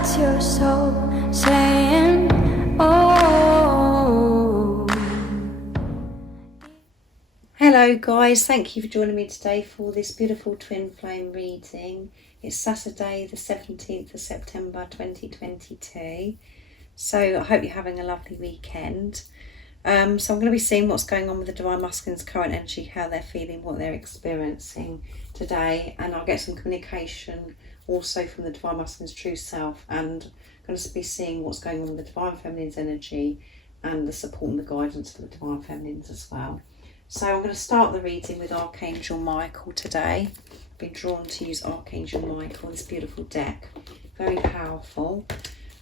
at your soul, saying, oh. Hello guys, thank you for joining me today for this beautiful twin flame reading. It's Saturday the 17th of September 2022. So I hope you're having a lovely weekend. So I'm going to be seeing what's going on with the Divine Masculine's current energy, how they're feeling, what they're experiencing today, and I'll get some communication also from the Divine Masculine's true self, and I'm going to be seeing what's going on with the Divine Feminine's energy and the support and the guidance for the Divine Feminines as well. So I'm going to start the reading with Archangel Michael today. I've been drawn to use Archangel Michael, this beautiful deck, very powerful.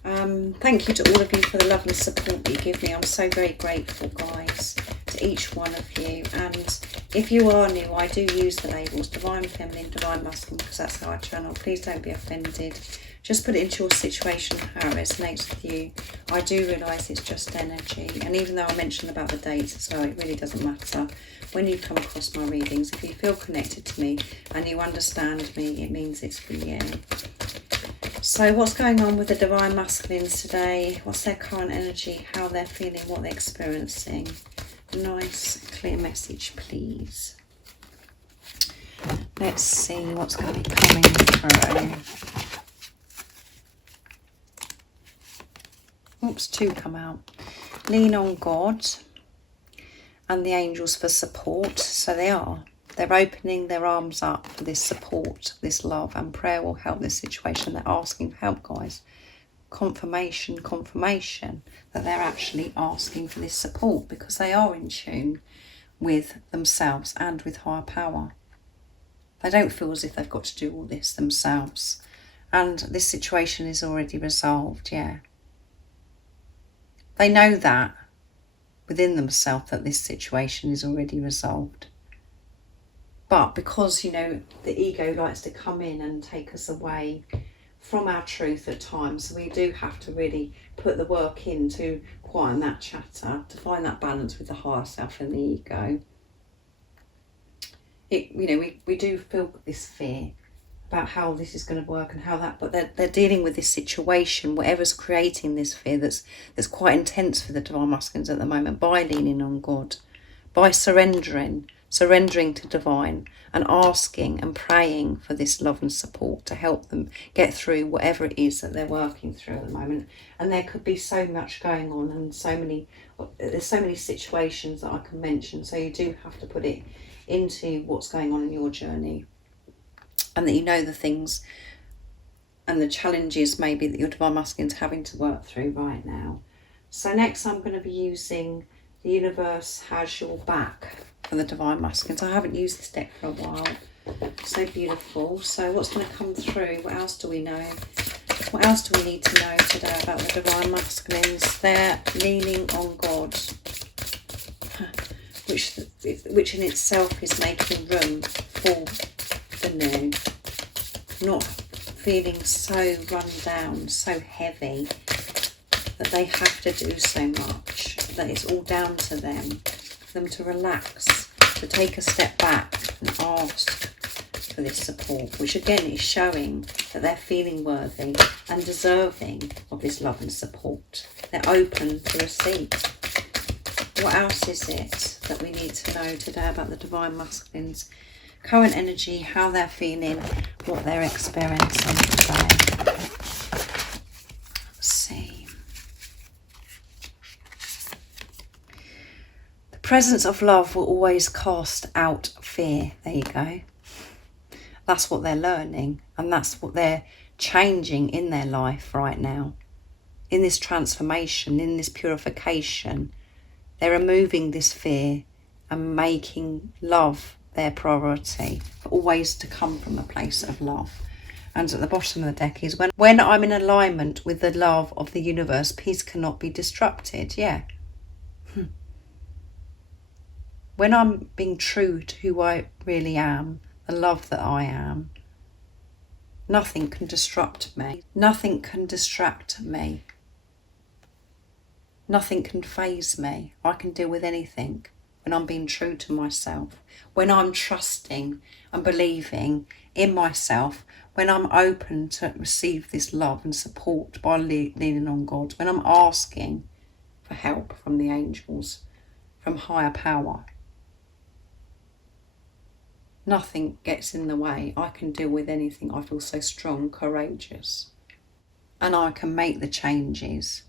Thank you to all of you for the lovely support that you give me. I'm so very grateful, guys, to each one of you. And if you are new, I do use the labels Divine Feminine, Divine Masculine, because that's how I channel. Please don't be offended. Just put it into your situation, how it resonates with you. I do realise it's just energy. And even though I mentioned about the dates as well, it really doesn't matter. When you come across my readings, if you feel connected to me and you understand me, it means it's for you. So what's going on with the Divine Masculines today? What's their current energy? How they're feeling? What they're experiencing? Nice, clear message, please. Let's see what's going to be coming through. Oops, two come out. Lean on God and the angels for support. So they are. They're opening their arms up for this support, this love, and prayer will help this situation. They're asking for help, guys. Confirmation that they're actually asking for this support because they are in tune with themselves and with higher power. They don't feel as if they've got to do all this themselves. And this situation is already resolved, yeah. They know that within themselves that this situation is already resolved. But because, you know, the ego likes to come in and take us away from our truth at times, so we do have to really put the work in to quieten that chatter, to find that balance with the higher self and the ego. We do feel this fear about how this is going to work and how that, but they're dealing with this situation, whatever's creating this fear that's quite intense for the Divine Masculines at the moment, by leaning on God, by surrendering to Divine and asking and praying for this love and support to help them get through whatever it is that they're working through at the moment. And there could be so much going on and there's so many situations that I can mention, so you do have to put it into what's going on in your journey, and that you know the things and the challenges maybe that your Divine Masculine's having to work through right now. So next I'm going to be using The Universe Has Your Back for the Divine Masculines. I haven't used this deck for a while. So beautiful. So what's going to come through? What else do we know? What else do we need to know today about the Divine Masculines? They're leaning on God, which in itself is making room for the new. Not feeling so run down, so heavy, that they have to do so much, that it's all down to them, for them to relax, to take a step back and ask for this support, which again is showing that they're feeling worthy and deserving of this love and support. They're open to receive. What else is it that we need to know today about the Divine Masculines? Current energy, how they're feeling, what they're experiencing today. Let's see. The presence of love will always cast out fear. There you go. That's what they're learning, and that's what they're changing in their life right now. In this transformation, in this purification, they're removing this fear and making love their priority, always to come from a place of love. And at the bottom of the deck is when I'm in alignment with the love of the universe, peace cannot be disrupted. Yeah. When I'm being true to who I really am, the love that I am, nothing can disrupt me. Nothing can distract me. Nothing can faze me. I can deal with anything when I'm being true to myself, when I'm trusting and believing in myself, when I'm open to receive this love and support by leaning on God, when I'm asking for help from the angels, from higher power, nothing gets in the way. I can deal with anything. I feel so strong, courageous, and I can make the changes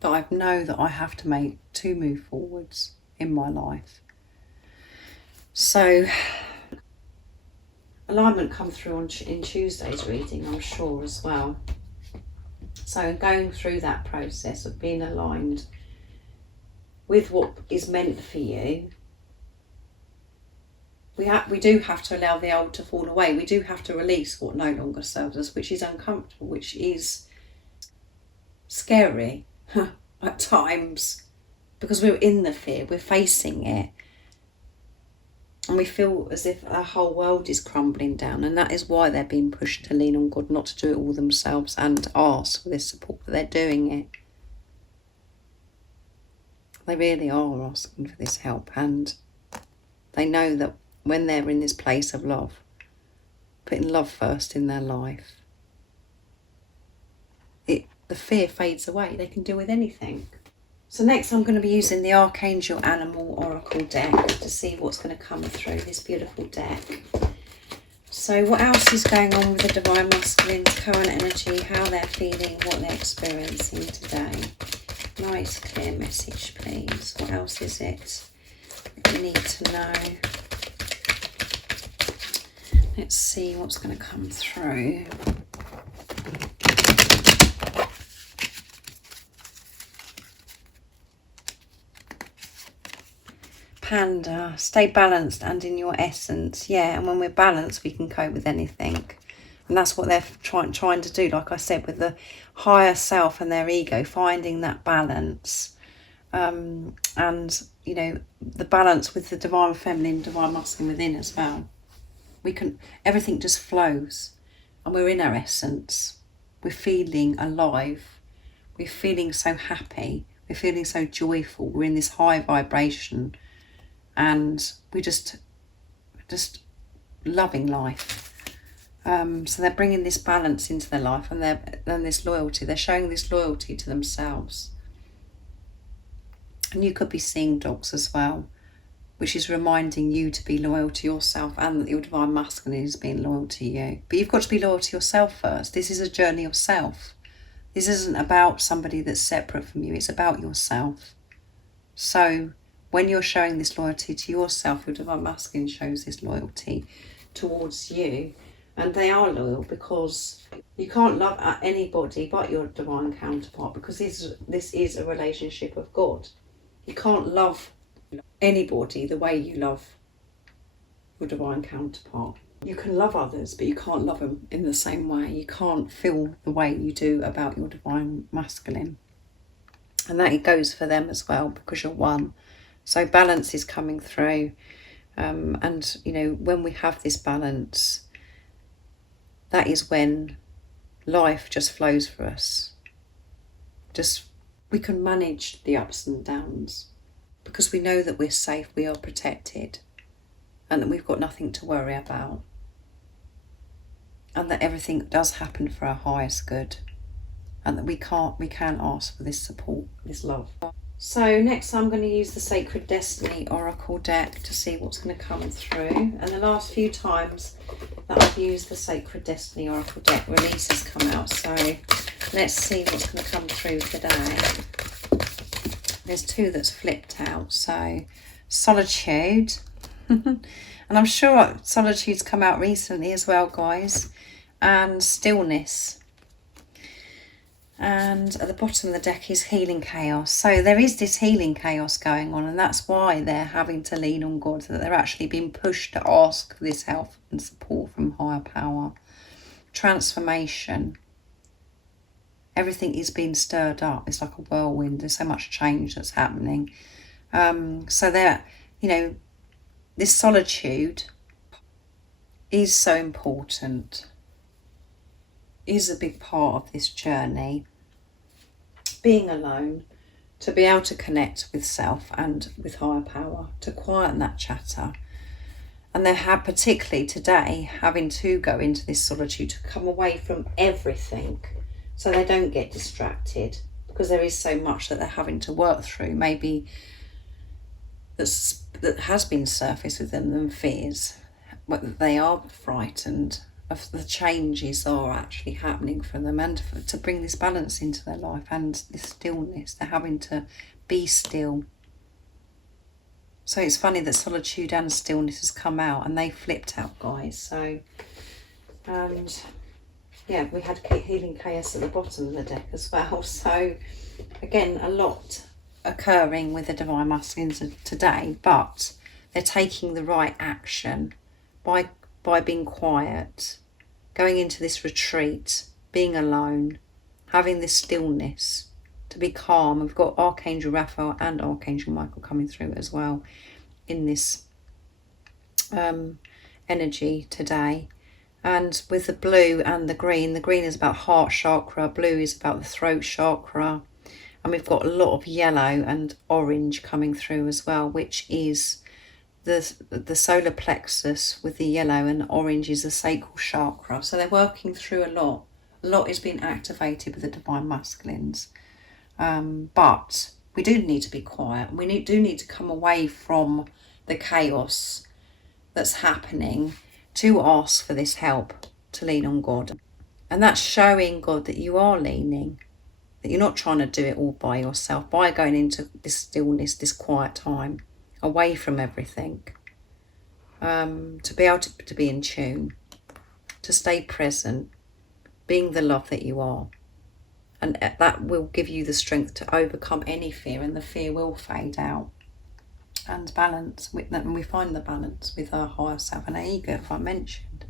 that I know that I have to make to move forwards in my life. So alignment come through in Tuesday's reading, I'm sure, as well. So going through that process of being aligned with what is meant for you, we do have to allow the old to fall away. We do have to release what no longer serves us, which is uncomfortable, which is scary at times, because we're in the fear, we're facing it, and we feel as if our whole world is crumbling down. And that is why they're being pushed to lean on God, not to do it all themselves, and ask for this support. But they're doing it. They really are asking for this help, and they know that when they're in this place of love, putting love first in their life, the fear fades away. They can deal with anything. So next I'm going to be using the Archangel Animal Oracle deck to see what's going to come through this beautiful deck. So what else is going on with the Divine Masculine's current energy, how they're feeling, what they're experiencing today. Nice clear message, please. What else is it that you need to know? Let's see what's going to come through. Panda, stay balanced and in your essence. Yeah, and when we're balanced, we can cope with anything. And that's what they're trying to do, like I said, with the higher self and their ego, finding that balance. And, you know, the balance with the divine feminine, divine masculine within as well. Everything just flows, and we're in our essence. We're feeling alive. We're feeling so happy. We're feeling so joyful. We're in this high vibration. And we're just loving life. So they're bringing this balance into their life, and this loyalty. They're showing this loyalty to themselves. And you could be seeing dogs as well, which is reminding you to be loyal to yourself, and that your divine masculine is being loyal to you. But you've got to be loyal to yourself first. This is a journey of self. This isn't about somebody that's separate from you. It's about yourself. So when you're showing this loyalty to yourself, your divine masculine shows this loyalty towards you. And they are loyal, because you can't love anybody but your divine counterpart, because this is a relationship of God. You can't love anybody the way you love your divine counterpart. You can love others, but you can't love them in the same way. You can't feel the way you do about your divine masculine. And that it goes for them as well, because you're one. So balance is coming through. And, you know, when we have this balance, that is when life just flows for us. We can manage the ups and downs, because we know that we're safe, we are protected, and that we've got nothing to worry about. And that everything does happen for our highest good. And that we can ask for this support, this love. So next I'm going to use the Sacred Destiny Oracle deck to see what's going to come through. And the last few times that I've used the Sacred Destiny Oracle deck, releases come out. So let's see what's going to come through today. There's two that's flipped out. So Solitude. And I'm sure Solitude's come out recently as well, guys. And Stillness. And at the bottom of the deck is Healing Chaos. So there is this healing chaos going on, and that's why they're having to lean on God, that they're actually being pushed to ask for this help and support from higher power. Transformation. Everything is being stirred up. It's like a whirlwind. There's so much change that's happening. So they're, you know, this solitude is so important. Is a big part of this journey. Being alone, to be able to connect with self and with higher power, to quieten that chatter, And they have, particularly today, having to go into this solitude to come away from everything so they don't get distracted, because there is so much that they're having to work through, maybe that has been surfaced within them, fears, whether they are frightened of the changes that are actually happening for them, and to bring this balance into their life and this stillness. They're having to be still. So it's funny that solitude and stillness has come out, and they flipped out, guys. So, and yeah, we had healing chaos at the bottom of the deck as well. So again, a lot occurring with the divine masculines of today, but they're taking the right action by being quiet, going into this retreat, being alone, having this stillness, to be calm. We've got Archangel Raphael and Archangel Michael coming through as well in this energy today. And with the blue and the green is about heart chakra, blue is about the throat chakra, and we've got a lot of yellow and orange coming through as well, which is the solar plexus with the yellow, and orange is the sacral chakra. So they're working through a lot. A lot is being activated with the divine masculines. But we do need to be quiet. We do need to come away from the chaos that's happening to ask for this help, to lean on God. And that's showing God that you are leaning, that you're not trying to do it all by yourself, by going into this stillness, this quiet time, away from everything, to be able to be in tune, to stay present, being the love that you are. And that will give you the strength to overcome any fear, and the fear will fade out. And balance, and we find the balance with our higher self and our ego, if I mentioned,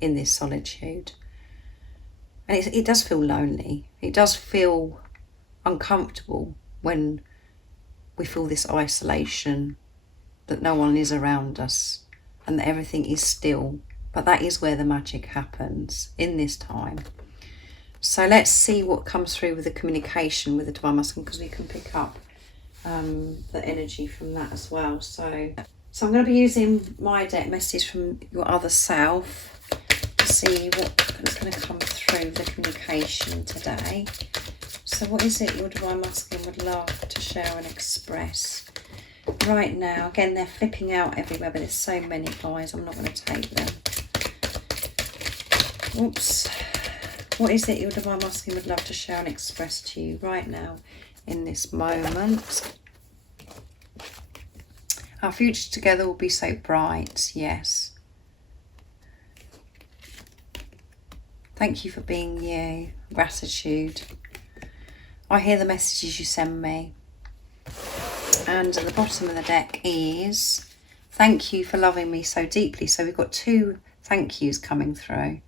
in this solitude. And it does feel lonely. It does feel uncomfortable when we feel this isolation, that no one is around us and that everything is still. But that is where the magic happens in this time. So let's see what comes through with the communication with the divine masculine, because we can pick up the energy from that as well. So I'm going to be using my deck message from your other self to see what is going to come through the communication today. So what is it your divine masculine would love to share and express right now? Again, they're flipping out everywhere, but there's so many, guys. I'm not going to take them. Oops. What is it your divine masculine would love to share and express to you right now in this moment? Our future together will be so bright, yes. Thank you for being you. Gratitude. I hear the messages you send me. And at the bottom of the deck is, thank you for loving me so deeply. So we've got 2 thank yous coming through.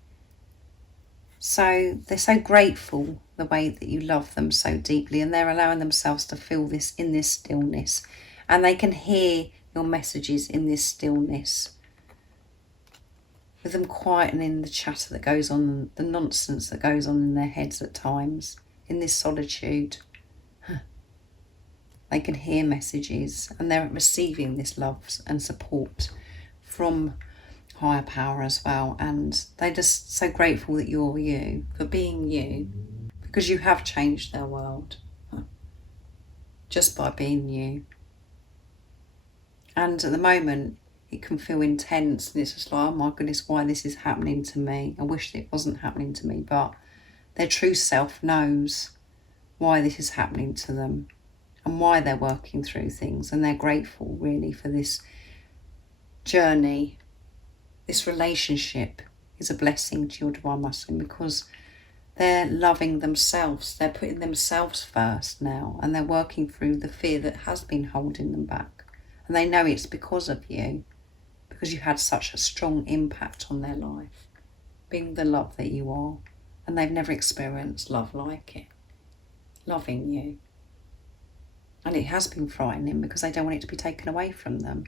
So they're so grateful the way that you love them so deeply, and they're allowing themselves to feel this in this stillness, and they can hear your messages in this stillness, with them quietening the chatter that goes on, the nonsense that goes on in their heads at times, in this solitude. They can hear messages, and they're receiving this love and support from higher power as well, and they're just so grateful that you're you, for being you, because you have changed their world just by being you. And at the moment it can feel intense, and it's just like, oh my goodness, why this is happening to me. I wish it wasn't happening to me, but their true self knows why this is happening to them and why they're working through things, and they're grateful really for this journey. This relationship is a blessing to your divine masculine, because they're loving themselves. They're putting themselves first now, and they're working through the fear that has been holding them back. And they know it's because of you, because you had such a strong impact on their life, being the love that you are. And they've never experienced love like it, loving you. And it has been frightening, because they don't want it to be taken away from them.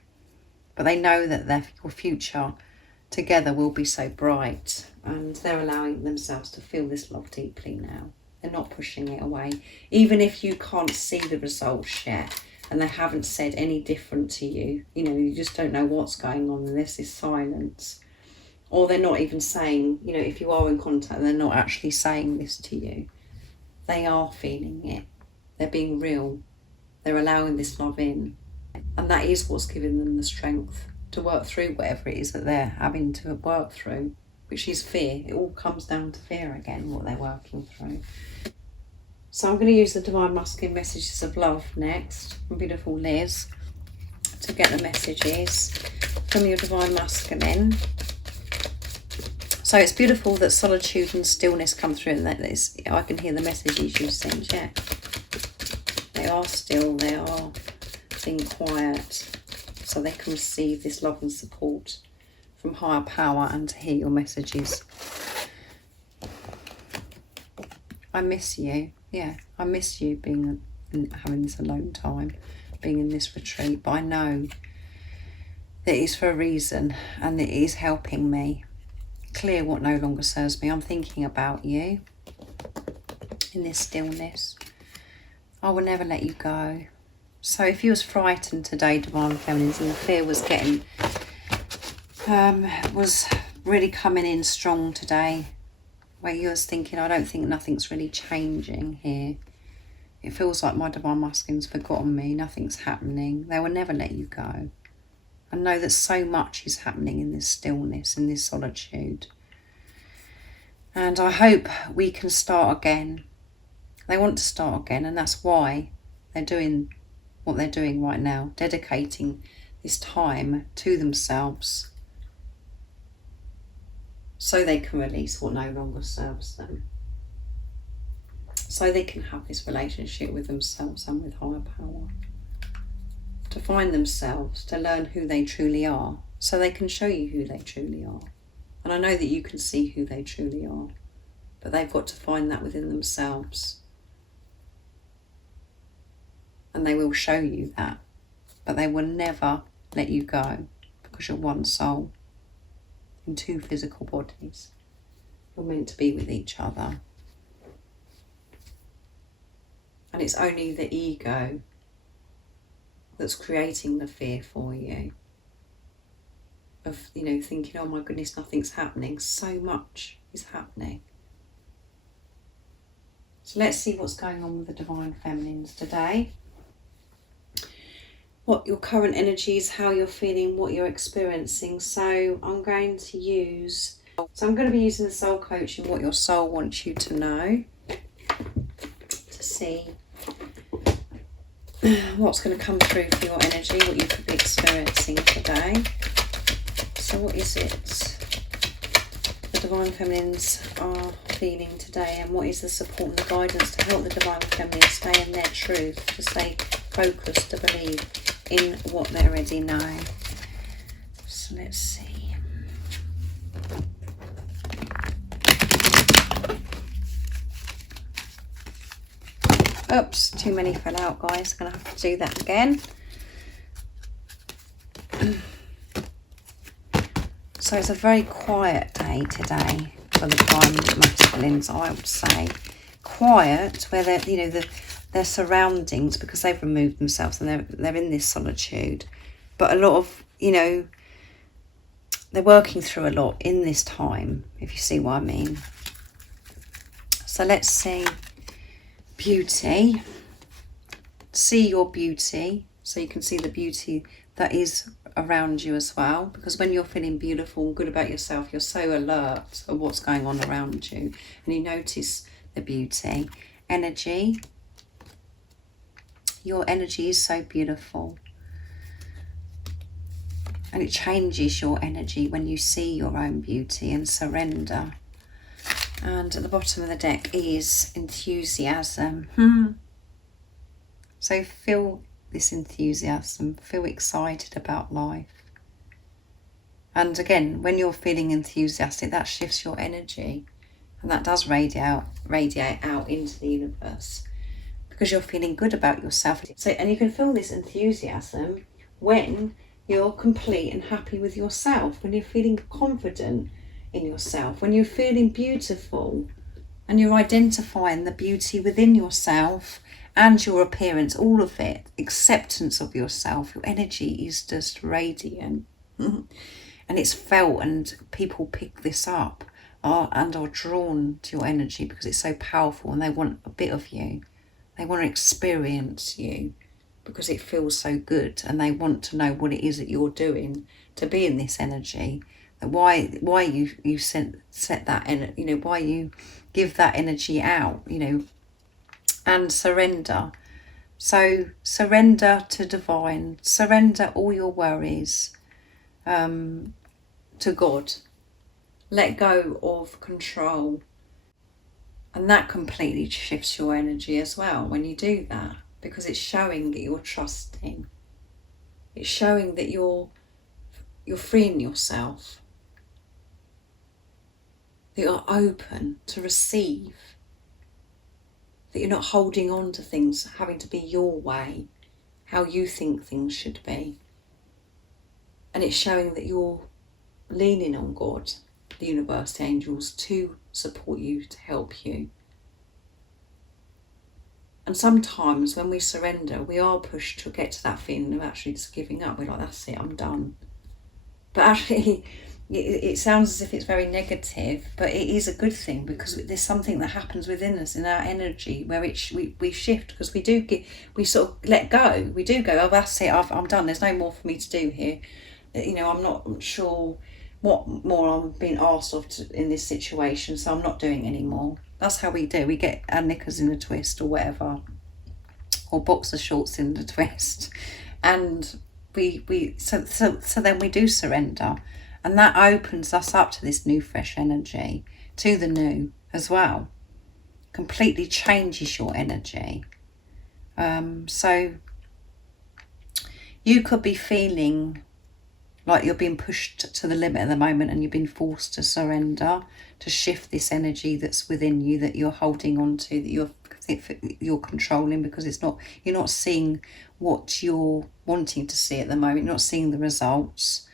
But they know that your future together will be so bright, and they're allowing themselves to feel this love deeply now. They're not pushing it away. Even if you can't see the results yet, and they haven't said any different to you. You know, you just don't know what's going on, and there's this silence. Or they're not even saying, you know, if you are in contact, they're not actually saying this to you. They are feeling it. They're being real. They're allowing this love in. And that is what's giving them the strength to work through whatever it is that they're having to work through, which is fear. It all comes down to fear again, what they're working through. So I'm going to use the Divine Masculine Messages of Love next from beautiful Liz to get the messages from your Divine Masculine. So it's beautiful that solitude and stillness come through, and that I can hear the messages you send, yeah. They are still, they are being quiet, so they can receive this love and support from higher power and to hear your messages. I miss you. Yeah, I miss you having this alone time, being in this retreat. But I know that it's for a reason, and it is helping me clear what no longer serves me. I'm thinking about you in this stillness. I will never let you go. So if you was frightened today, Divine Feminines, and the fear was was really coming in strong today, where you was thinking, I don't think nothing's really changing here. It feels like my Divine Masculine's forgotten me. Nothing's happening. They will never let you go. I know that so much is happening in this stillness, in this solitude. And I hope we can start again. They want to start again, and that's why they're doing what they're doing right now, dedicating this time to themselves so they can release what no longer serves them, so they can have this relationship with themselves and with higher power, to find themselves, to learn who they truly are, so they can show you who they truly are. And I know that you can see who they truly are, but they've got to find that within themselves. And they will show you that, but they will never let you go, because you're one soul in two physical bodies. You're meant to be with each other. And it's only the ego that's creating the fear for you of, you know, thinking, oh my goodness, nothing's happening. So much is happening. So let's see what's going on with the Divine Feminines today. What your current energy is, how you're feeling, what you're experiencing. So I'm going to be using the soul coaching, what your soul wants you to know, to see what's going to come through for your energy, what you could be experiencing today. So what is it the Divine Feminines are feeling today, and what is the support and the guidance to help the Divine Feminines stay in their truth, to stay focused, to believe in what they already know. So let's see. Oops, too many fell out, guys. I'm going to have to do that again. So it's a very quiet day today for the Divine Masculines, I would say. Quiet, where they're, you know, their surroundings, because they've removed themselves and they're in this solitude. But a lot of, you know, they're working through a lot in this time, if you see what I mean. So let's see. Beauty. See your beauty, so you can see the beauty that is around you as well, because when you're feeling beautiful and good about yourself, you're so alert of what's going on around you, and you notice the beauty. Energy. Your energy is so beautiful, and it changes your energy when you see your own beauty and surrender. And at the bottom of the deck is enthusiasm. So feel this enthusiasm, feel excited about life. And again, when you're feeling enthusiastic, that shifts your energy, and that does radiate out into the universe, because you're feeling good about yourself. So, and you can feel this enthusiasm when you're complete and happy with yourself, when you're feeling confident in yourself, when you're feeling beautiful and you're identifying the beauty within yourself and your appearance, all of it, acceptance of yourself. Your energy is just radiant. And it's felt, and people pick this up and are drawn to your energy because it's so powerful, and they want a bit of you. They want to experience you because it feels so good, and they want to know what it is that you're doing to be in this energy. Why you set that, why you give that energy out, and surrender. So surrender to divine, surrender all your worries to God. Let go of control, and that completely shifts your energy as well when you do that, because it's showing that you're trusting. It's showing that you're freeing yourself, that you're open to receive, that you're not holding on to things having to be your way, how you think things should be. And it's showing that you're leaning on God, the universe, the angels, to support you, to help you. And sometimes when we surrender, we are pushed to get to that feeling of actually just giving up. We're like, that's it, I'm done. But actually, it sounds as if it's very negative, but it is a good thing, because there's something that happens within us, in our energy, where we shift, because we sort of let go. We do go, oh, that's it, I'm done. There's no more for me to do here. I'm not sure what more I'm being asked of in this situation, so I'm not doing anymore. That's how we do. We get our knickers in a twist or whatever, or boxer shorts in the twist, and so then we do surrender, and that opens us up to this new fresh energy, to the new as well. Completely changes your energy. So you could be feeling like you're being pushed to the limit at the moment, and you've been forced to surrender, to shift this energy that's within you, that you're holding on to, that you're controlling, because you're not seeing what you're wanting to see at the moment. You're not seeing the results.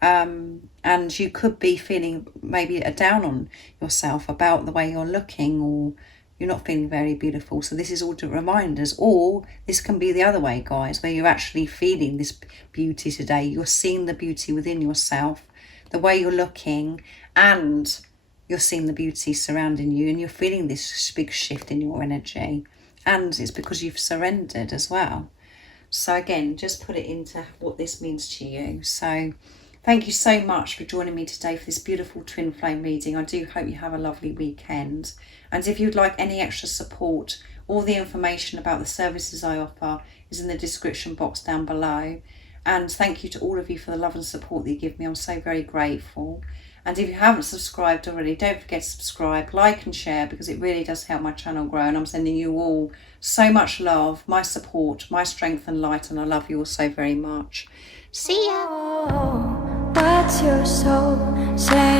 And you could be feeling maybe down on yourself about the way you're looking, or you're not feeling very beautiful. So this is all to remind us. Or this can be the other way, guys, where you're actually feeling this beauty today. You're seeing the beauty within yourself, the way you're looking, and you're seeing the beauty surrounding you, and you're feeling this big shift in your energy. And it's because you've surrendered as well. So again, just put it into what this means to you. So thank you so much for joining me today for this beautiful twin flame reading. I do hope you have a lovely weekend. And if you'd like any extra support, all the information about the services I offer is in the description box down below. And thank you to all of you for the love and support that you give me. I'm so very grateful. And if you haven't subscribed already, don't forget to subscribe, like and share, because it really does help my channel grow. And I'm sending you all so much love, my support, my strength and light. And I love you all so very much. See ya. What's your soul saying?